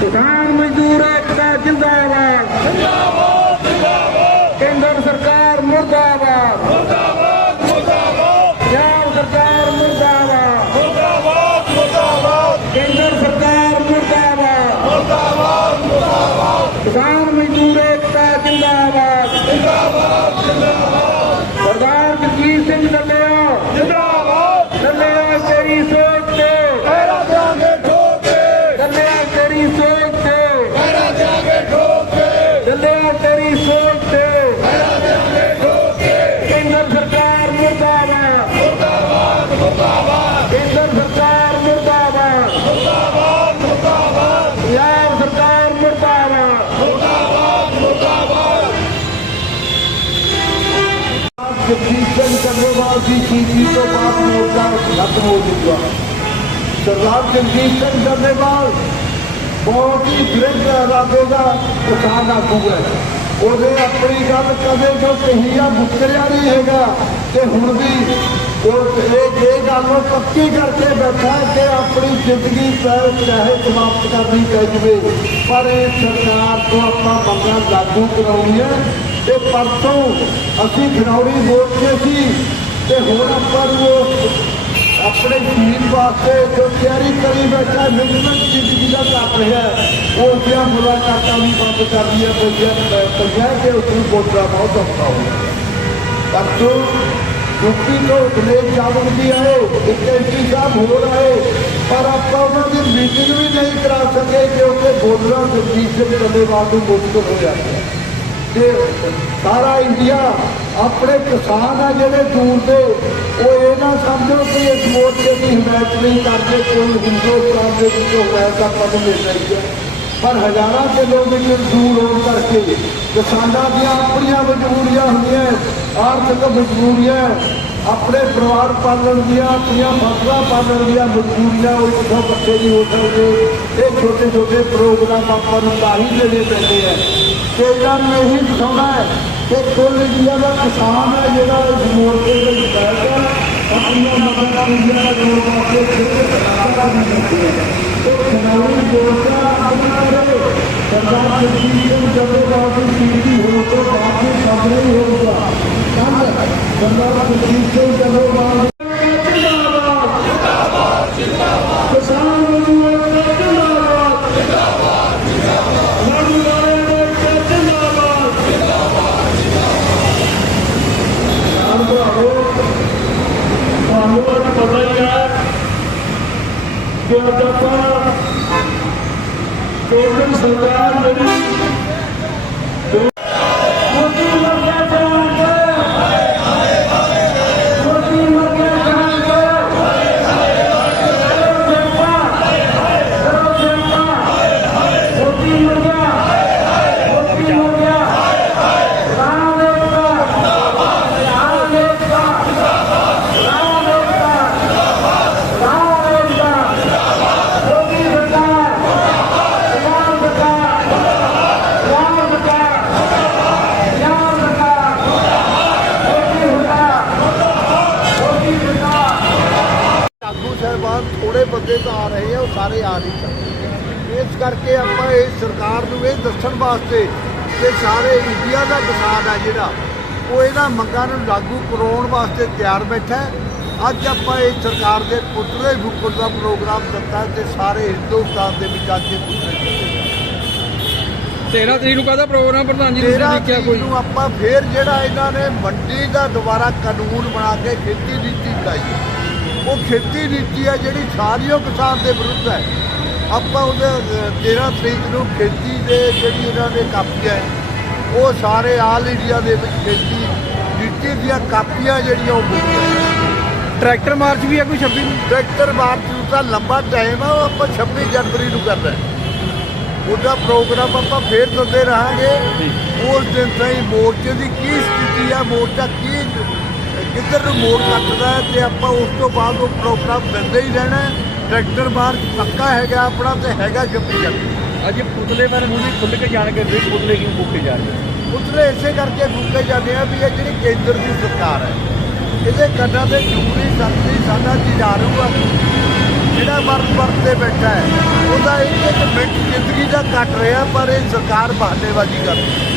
ਕਿਸਾਨ ਮਜ਼ਦੂਰ ਏਕਤਾ ਜਿੰਦਾਬਾਦ। ਜਿੰਦਾਬਾਦ ਜਿੰਦਾਬਾਦ ਕੇਂਦਰ ਸਰਕਾਰ ਮੁਰਦਾਬਾਦ ਮੁਰਦਾਬਾਦ ਮੁਰਦਾਬਾਦ। ਪੰਜਾਬ ਸਰਕਾਰ ਮੁਰਦਾਬਾਦ। ਮੁਰਦਾਬਾਦ ਮੁਰਦਾਬਾਦ। ਕੇਂਦਰ ਕਿਸਾਨ ਮਜ਼ਦੂਰ ਏਕਤਾ ਜਿੰਦਾਬਾਦ। ਜਿੰਦਾਬਾਦ ਜਿੰਦਾਬਾਦ ਸਰਦਾਰ ਜਗਜੀਤ ਸਿੰਘ ਡੱਲੇਆ ਜਿੰਦਾਬਾਦ। ਡੱਲੇਆ ਤੇਰੀ ਸੋਚ ਤੇ। ਪਹਿਰਾ ਦੇਾਂਗੇ ਠੋਕ ਕੇ। ਡੱਲੇਆ ਤੇਰੀ ਸੋਚ ਤੇ। ਪਹਿਰਾ ਦੇਾਂਗੇ ਠੋਕ ਕੇ। ਡੱਲੇਆ ਤੇਰੀ ਸੋਚ ਤੇ। ਪਹਿਰਾ ਦੇਾਂਗੇ ਠੋਕ ਜਗਦੀਸ਼ ਸਿੰਘ ਚੱਲੇਵਾਲ ਦੀ ਸ਼ਹੀਦੀ ਤੋਂ ਬਾਅਦ ਮੋਰਚਾ ਖਤਮ ਹੋ ਚੁੱਕਾ ਸਰਦਾਰ ਜਗਦੀਸ਼ ਸਿੰਘ ਚੱਲੇਵਾਲ ਬਹੁਤ ਹੀ ਦ੍ਰਿੜ ਇਰਾਦੇ ਦਾ ਕਿਸਾਨ ਆਗੂ ਹੈ ਉਹਦੇ ਆਪਣੀ ਗੱਲ ਕਦੇ ਜੋ ਕਹੀਆ ਆ ਮੁੱਕਰਿਆ ਨਹੀਂ ਹੈਗਾ ਤੇ ਹੁਣ ਵੀ ਇਹ ਇਹ ਗੱਲ ਨੂੰ ਪੱਕੀ ਕਰਕੇ ਬੈਠਾ ਕਿ ਆਪਣੀ ਜ਼ਿੰਦਗੀ ਚਾਹੇ ਚਾਹੇ ਸਮਾਪਤ ਕਰਨੀ ਪੈ ਜਵੇ ਪਰ ਇਹ ਸਰਕਾਰ ਤੋਂ ਆਪਾਂ ਮੰਗਾਂ ਲਾਗੂ ਕਰਾਉਣੀਆਂ ਤੇ ਪਰਸੋਂ ਅਸੀਂ ਖਨੌਰੀ ਮੋਰਚੇ ਸੀ ਤੇ ਹੁਣ ਆਪਾਂ ਉਹ ਆਪਣੇ ਜੀਵਨ ਵਾਸਤੇ ਜੋ ਤਿਆਰੀ ਕਰੀ ਬੈਠਾ ਮਿਹਨਤ ਜ਼ਿੰਦਗੀ ਦਾ ਕਰ ਰਿਹਾ ਹੈ, ਉਹ ਦੀਆਂ ਮੁਲਾਕਾਤਾਂ ਵੀ ਬੰਦ ਕਰ ਦੀਆਂ ਪਈਆਂ ਪਈਆਂ ਕਿ ਉਸ ਨੂੰ ਬੋਲਣਾ ਬਹੁਤ ਔਖਾ ਹੋ ਗਿਆ। ਪਰਸੋਂ ਯੂਪੀ ਤੋਂ ਦਿਲੇਸ਼ ਯਾਦਵ ਜੀ ਆਏ ਇੱਕ ਐਮਪੀ ਸਾਹਿਬ ਹੋਰ ਆਏ ਪਰ ਆਪਾਂ ਉਹਨਾਂ ਦੀ ਮੀਟਿੰਗ ਵੀ ਨਹੀਂ ਕਰਾ ਸਕੇ ਕਿਉਂਕਿ ਬੋਲਣਾ ਜਗਦੀਸ਼ ਸਿੰਘ ਚੱਲੇਵਾਲ ਨੂੰ ਮੁਸ਼ਕਲ ਹੋ ਜਾਂਦਾ ਤੇ ਸਾਰਾ ਇੰਡੀਆ ਆਪਣੇ ਕਿਸਾਨ ਆ ਜਿਹੜੇ ਦੂਰ ਦੇ, ਉਹ ਇਹ ਨਾ ਸਮਝੋ ਕਿ ਇਸ ਮੋਰਚੇ ਦੀ ਹਮਾਇਤ ਨਹੀਂ ਕਰਦੇ, ਕੋਈ ਹਿੰਦੁਸਤਾਨ ਦੇ ਵਿੱਚੋਂ ਹਮਾਇਤ ਆਪਾਂ ਨੂੰ ਮਿਲ ਰਹੀ ਹੈ। ਪਰ ਹਜ਼ਾਰਾਂ ਕਿਲੋਮੀਟਰ ਦੂਰ ਹੋਣ ਕਰਕੇ ਕਿਸਾਨਾਂ ਦੀਆਂ ਆਪਣੀਆਂ ਮਜਬੂਰੀਆਂ ਹੁੰਦੀਆਂ ਆਰਥਿਕ ਮਜਬੂਰੀਆਂ ਆਪਣੇ ਪਰਿਵਾਰ ਪਾਲਣ ਦੀਆਂ, ਆਪਣੀਆਂ ਫਸਲਾਂ ਪਾਲਣ ਦੀਆਂ ਮਜਬੂਰੀਆਂ ਉਹ ਇੱਥੋਂ ਇਕੱਠੇ ਨਹੀਂ ਹੋ ਸਕਦੇ। ਇਹ ਛੋਟੇ ਛੋਟੇ ਪ੍ਰੋਗਰਾਮ ਆਪਾਂ ਨੂੰ ਤਾਂ ਹੀ ਲੈਣੇ ਪੈਂਦੇ ਆ ਕਿ ਇਹਨਾਂ ਨੂੰ ਇਹੀ ਦਿਖਾਉਣਾ ਹੈ ਕਿ ਕੁੱਲ ਇੰਡੀਆ ਦਾ ਕਿਸਾਨ ਹੈ ਜਿਹੜਾ ਇਸ ਮੋਰਚੇ ਦੇ ਵਿੱਚ ਬੈਠ ਕੇ ਆਪਣੀਆਂ ਮੰਗਾਂ ਇੰਡੀਆ ਦਾ ਜੋੜ ਵਾਸਤੇ ਖੇਡ ਕਰਾ ਵੀ ਸਕਦੇ ਹੈ ਤੇ ਖਿਡਾਰੀ ਮੋਰਚਾ ਆਪਣਾ ਕਰੇ ਸਰਦਾਰ ਜਗਜੀਤ ਸਿੰਘ ਜੱਗੇਵਾਲ ਦੀ ਸੀਟੀ ਹੋਣ ਤੋਂ ਬਾਅਦ ਇਹ ਸਭ ਨਹੀਂ ਹੋਊਗਾ ਕੱਲ ਸਰਦਾਰ ਜਗਜੀਤ ਸਿੰਘ ਜੱਗੇਵਾਲ ਕਿਸਾਨ ਮਜ਼ਦੂਰ ਬੰਦੇ ਤਾਂ ਆ ਰਹੇ ਆ ਉਹ ਸਾਰੇ ਆ ਨਹੀਂ ਸਕਦੇ ਇਸ ਕਰਕੇ ਆਪਾਂ ਇਹ ਸਰਕਾਰ ਨੂੰ ਇਹ ਦੱਸਣ ਵਾਸਤੇ ਕਿ ਸਾਰੇ ਇੰਡੀਆ ਦਾ ਕਿਸਾਨ ਆ ਜਿਹੜਾ ਉਹ ਇਹਨਾਂ ਮੰਗਾਂ ਨੂੰ ਲਾਗੂ ਕਰਾਉਣ ਵਾਸਤੇ ਤਿਆਰ ਬੈਠਾ ਹੈ। ਅੱਜ ਆਪਾਂ ਇਹ ਸਰਕਾਰ ਦੇ ਪੁੱਤਰੇ ਫੁੱਕਰ ਦਾ ਪ੍ਰੋਗਰਾਮ ਦਿੱਤਾ ਤੇ ਸਾਰੇ ਹਿੰਦੁਸਤਾਨ ਦੇ ਵਿੱਚ ਅੱਜ ਇਹ ਪੁੱਤਰੇ ਫੂਕੇ 13 ਤਰੀਕ ਨੂੰ ਕਾਹਦਾ ਪ੍ਰੋਗਰਾਮ ਪ੍ਰਧਾਨ ਜੀ ਤੇਰਾਂ ਦੇਖਿਆ ਕੋਈ? ਨੂੰ ਆਪਾਂ ਫੇਰ ਜਿਹੜਾ ਇਹਨਾਂ ਨੇ ਮੰਡੀ ਦਾ ਦੁਬਾਰਾ ਕਾਨੂੰਨ ਬਣਾ ਕੇ ਖੇਤੀ ਨੀਤੀ ਬਣਾਈ। ਉਹ ਖੇਤੀ ਨੀਤੀ ਹੈ ਜਿਹੜੀ ਸਾਰੀਓ ਕਿਸਾਨ ਦੇ ਵਿਰੁੱਧ ਹੈ। ਆਪਾਂ ਉਹਦੇ ਅਹ, 13 ਤਰੀਕ ਨੂੰ ਖੇਤੀ ਦੇ ਜਿਹੜੀ ਇਹਨਾਂ ਨੇ ਕਾਪੀਆਂ ਹੈ ਉਹ ਸਾਰੇ ਆਲ ਇੰਡੀਆ ਦੇ ਵਿੱਚ ਖੇਤੀ ਨੀਤੀ ਦੀਆਂ ਕਾਪੀਆਂ ਜਿਹੜੀਆਂ ਉਹ ਟਰੈਕਟਰ ਮਾਰਚ ਵੀ ਆ ਕੋਈ 26 ਨੂੰ? ਟਰੈਕਟਰ ਮਾਰਚ ਤਾਂ ਲੰਬਾ ਟਾਈਮ ਆ ਉਹ ਆਪਾਂ 26 ਜਨਵਰੀ ਨੂੰ ਕਰਨਾ ਹੈ। ਉਹਦਾ ਪ੍ਰੋਗਰਾਮ ਆਪਾਂ ਫੇਰ ਦਿੰਦੇ ਰਹਾਂਗੇ। ਉਸ ਦਿਨ ਤਾਈਂ ਮੋਰਚੇ ਦੀ ਕੀ ਸਥਿਤੀ ਆ ਮੋਰਚਾ ਕੀ ਕਿੱਧਰ ਨੂੰ ਮੋੜ ਕੱਟਦਾ ਤੇ ਆਪਾਂ ਉਸ ਤੋਂ ਬਾਅਦ ਉਹ ਪ੍ਰੋਗਰਾਮ ਦਿੰਦੇ ਹੀ ਰਹਿਣਾ। ਟਰੈਕਟਰ ਮਾਰਚ ਪੱਕਾ ਹੈਗਾ ਆਪਣਾ ਤੇ ਹੈਗਾ 26 ਜਨਵਰੀ ਅੱਜ ਪੁਤਲੇ ਬਾਰੇ ਨੂੰ ਵੀ ਖੁੱਲ ਕੇ ਜਾਣ ਕੇ ਦੇਖ ਪੁਤਲੇ ਕਿਉਂ ਫੂਕੇ ਜਾ ਰਹੇ ਉਤਰੇ ਇਸੇ ਕਰਕੇ ਫੂਕੇ ਜਾਂਦੇ ਆ ਵੀ ਇਹ ਜਿਹੜੀ ਕੇਂਦਰ ਦੀ ਸਰਕਾਰ ਹੈ ਇਹਦੇ ਕੰਨਾਂ ਤੇ ਜੂਰੀ ਸੰਤੀ ਸਾਡਾ ਜੀਜਾਰੂ ਆ ਜਿਹੜਾ ਮਰਦ ਮਰਦ ਤੇ ਬੈਠਾ ਹੈ ਉਹਦਾ ਇੱਕ ਇੱਕ ਮਿੰਟ ਜ਼ਿੰਦਗੀ ਦਾ ਕੱਟ ਰਿਹਾ ਪਰ ਇਹ ਸਰਕਾਰ ਬਹਾਨੇਬਾਜ਼ੀ ਕਰਦੀ ਹੈ।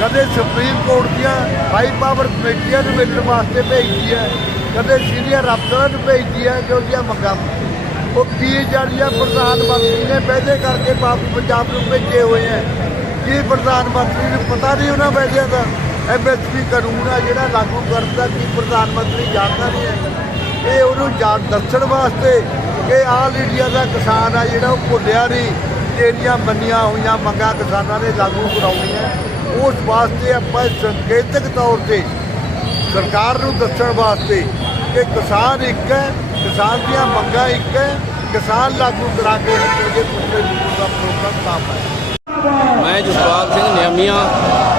ਕਦੇ ਸੁਪਰੀਮ ਕੋਰਟ ਦੀਆਂ ਹਾਈ ਪਾਵਰ ਕਮੇਟੀਆਂ ਨੂੰ ਮਿਲਣ ਵਾਸਤੇ ਭੇਜਦੀ ਹੈ। ਕਦੇ ਸੀਨੀਅਰ ਅਫਸਰਾਂ ਨੂੰ ਭੇਜਦੀ ਹੈ ਕਿ ਉਹਦੀਆਂ ਮੰਗਾਂ ਉਹ ਕੀ ਜਾਣੀਆਂ ਪ੍ਰਧਾਨ ਮੰਤਰੀ ਨੇ ਵਾਅਦੇ ਕਰਕੇ ਬਾਪ ਪੰਜਾਬ ਨੂੰ ਭੇਜੇ ਹੋਏ ਹੈ। ਕੀ ਪ੍ਰਧਾਨ ਮੰਤਰੀ ਨੂੰ ਪਤਾ ਨਹੀਂ ਉਹਨਾਂ ਵਾਅਦਿਆਂ ਦਾ? ਐਮਐਸਪੀ ਕਾਨੂੰਨ ਆ ਜਿਹੜਾ ਲਾਗੂ ਕਰਦਾ ਕੀ ਪ੍ਰਧਾਨ ਮੰਤਰੀ ਜਾਣਦਾ ਨਹੀਂ ਹੈ। ਇਹ ਉਹਨੂੰ ਜਾਣ, ਦੱਸਣ ਵਾਸਤੇ ਕਿ ਆਲ ਇੰਡੀਆ ਦਾ ਕਿਸਾਨ ਆ ਜਿਹੜਾ ਉਹ ਭੁੱਲਿਆ ਨਹੀਂ ਜਿਹੜੀਆਂ ਮੰਨੀਆਂ ਹੋਈਆਂ ਮੰਗਾਂ ਕਿਸਾਨਾਂ ਨੇ ਲਾਗੂ ਕਰਾਉਣੀਆਂ। ਉਸ ਵਾਸਤੇ ਆਪਾਂ ਸੰਕੇਤਕ ਤੌਰ ਤੇ ਸਰਕਾਰ ਨੂੰ ਦੱਸਣ ਵਾਸਤੇ ਕਿ ਕਿਸਾਨ ਇੱਕ ਹੈ, ਕਿਸਾਨ ਦੀਆਂ ਮੰਗਾਂ ਇੱਕ ਹੈ, ਕਿਸਾਨ ਲਾਗੂ ਕਰਾ ਕੇ ਰੱਖਣਗੇ ਪੁੱਛੇ ਦਾ ਪ੍ਰੋਗਰਾਮ ਕੰਮ ਹੈ ਮੈਂ ਜਸਪਾਲ ਸਿੰਘ ਨਿਆਮੀਆਂ,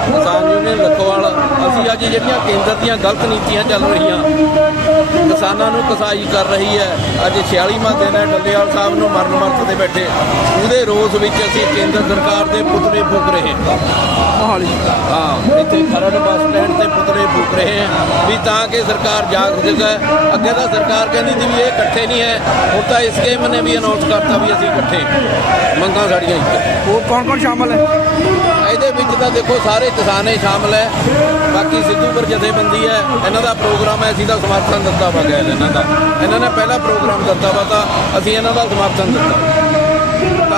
ਕਿਸਾਨ ਯੂਨੀਅਨ ਲਖੋਵਾਲ। ਅਸੀਂ ਅੱਜ ਜਿਹੜੀਆਂ ਕੇਂਦਰ ਦੀਆਂ ਗਲਤ ਨੀਤੀਆਂ ਚੱਲ ਰਹੀਆਂ ਕਿਸਾਨਾਂ ਨੂੰ ਕਸਾਈ ਕਰ ਰਹੀ ਹੈ। ਅੱਜ 46ਵਾਂ ਦਿਨ ਹੈ ਡੱਲੇਵਾਲ ਸਾਹਿਬ ਨੂੰ ਮਰਨ ਮਰਤ ਤੇ ਬੈਠੇ। ਉਹਦੇ ਰੋਸ ਵਿੱਚ ਅਸੀਂ ਕੇਂਦਰ ਸਰਕਾਰ ਦੇ ਪੁਤਲੇ ਫੂਕ ਰਹੇ ਹਾਂ। ਮੋਹਾਲੀ। ਹਾਂ ਇੱਥੇ ਖਰੜ ਬੱਸ ਸਟੈਂਡ ਤੇ ਪੁਤਲੇ ਫੂਕ ਰਹੇ ਹਾਂ ਵੀ ਤਾਂ ਕਿ ਸਰਕਾਰ ਜਾਗ ਸਕੇ। ਅੱਗੇ ਤਾਂ ਸਰਕਾਰ ਕਹਿੰਦੀ ਸੀ ਵੀ ਇਹ ਇਕੱਠੇ ਨਹੀਂ ਹੈ। ਹੁਣ ਤਾਂ ਇਸ ਗੇਮ ਨੇ ਵੀ ਅਨਾਉਂਸ ਕਰਤਾ ਵੀ ਅਸੀਂ ਇਕੱਠੇ ਮੰਗਾਂ ਸਾਡੀਆਂ ਉਹ ਕੌਣ ਕੌਣ ਸ਼ਾਮਲ ਹੈ? ਦੇਖੋ, ਸਾਰੇ ਕਿਸਾਨ ਹੀ ਸ਼ਾਮਲ ਹੈ। ਬਾਕੀ ਸਿੱਧੂਪੁਰ ਜਥੇਬੰਦੀ ਹੈ। ਇਹਨਾਂ ਦਾ ਪ੍ਰੋਗਰਾਮ ਹੈ, ਅਸੀਂ ਦਾ ਸਮਰਥਨ ਦਿੱਤਾ ਵਾ ਗਿਆ ਇਹਨਾਂ ਦਾ ਇਹਨਾਂ ਨੇ ਪਹਿਲਾ ਪ੍ਰੋਗਰਾਮ ਦਿੱਤਾ ਵਾ ਤਾਂ ਅਸੀਂ ਇਹਨਾਂ ਦਾ ਸਮਰਥਨ ਦਿੱਤਾ।